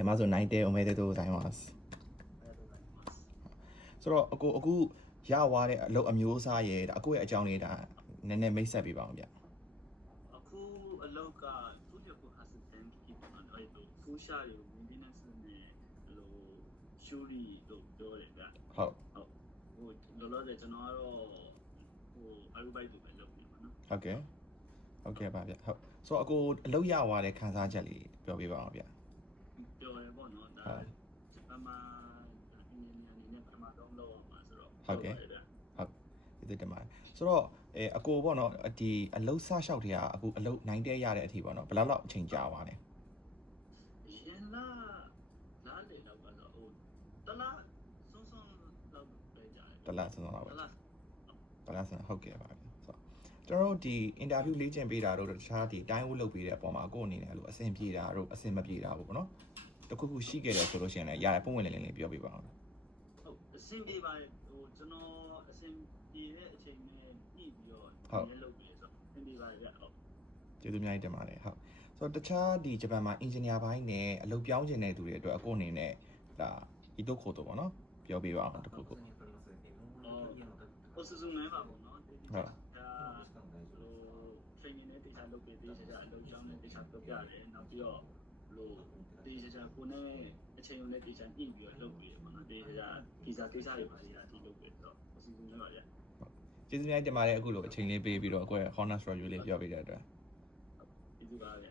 まず内定おめでとうございます。それはအခုရသွားတဲ့အလုပ်အမျိုးအစားရဲ့အခုရဲ့အကြောင်းလေးဒါနည်းနည်းမိတ်ဆက်ပေးပါအောင်ဗျအခုအလုပ်ကသူ့ကို assistant ဖြစ်ပါတော့ဖူးရှာတွေကို maintenance နဲ့ရှူရီတို့ပြောတယ်ဗျဟုတ်လောလောဆယ်ကျွန်တော်ကတော့အလုပ်ပိုက်တူပဲလုပ်နေပါနော်ဟုတ်ကဲ့ပါဗျဟုတ်ဆိုတော့အခုအလုပ်ရသွားတဲ့ခံစားချက်လေးပြောပြပါအောင်ဗျပြောရပေါ့နော်ဒါပမာအင်ဂျင်နီယာအနေနဲ့ပထမဆုံးလုပ်အောင်ပါဆိုတော့ဟုတ်ကဲ့ဟုတ်ဒီတက်မှာဆိုတော့အခုပေါ့နော်ဒီအလုပ်စလျှောက်တွေကအခုအလုပ်နိုင်တဲ့ရတဲ့အထိပေါ့နော်ဘယ်လောက်အချိန်ကြာသွားလဲရင်လားလေတော့ကတော့တလားဆုံးလောက်ပဲကြာတယ်တလားဆုံးလောက်ပဲတလားဆုံးဟုတ်ကဲ့ပါဗျဆိုတော့ကျွန်တော်တို့ဒီ interview လေ့ကျင့်ပေးတာတို့တခြားဒီတိုင်းဦးလုပ်ပေးတဲ့အပေါ်မှာကိုယ့်အနေနဲ့အဲ့လိုအဆင်ပြေတာတို့အဆင်မပြေတာပေါ့နော်တခုခုရှိခဲ့တယ်ဆိုလို့ရှိရင်လည်းရတယ်ပုံဝင်လင်းလေးပြောပြပါအောင်ဟုတ်အဆင်ပြေပါတယ်ကျွန်တော်အဆင်ပြေတဲ့အချိန်နဲ့ညှိပြီးတော့လည်းလုပ်ပြီးဆိုအဆင်ပြေပါတယ်ဗျဟုတ်ကျေးဇူးအများကြီးတင်ပါတယ်ဟုတ်ဆိုတော့တခြားဒီဂျပန်မှာ engineer ဘိုင်းနဲ့အလုပ်ပြောင်းချင်တဲ့သူတွေအတွက်အခုအနေနဲ့ဒါဤတို့ခို့တော့ပေါ့နော်ပြောပြပါအောင်တခုခုဟိုစစုံနေပါပေါ့နော်ဟုတ်training နဲ့ data လုပ်ပေးသေးချာအလုပ်ကြောင်းနဲ့ data ပြောပြတယ်နောက်ပြီးတော့data ကိုနဲ့အချိန်ုံနဲ့ data ညှိပြီးတော့လုပ်ပေးတယ်ပေါ့နော် data visa ကိစ္စတွေပါနေတာဒီလုပ်ပေးတော့အစီအစဉ်တွေပါဗျကျေးဇူးများတင်ပါတယ်အခုလိုအချိန်လေးပေးပြီးတော့ကိုယ့်ရဲ့ honor story လေးပြောပြတဲ့အတွက်ကျေးဇူးပါဗျ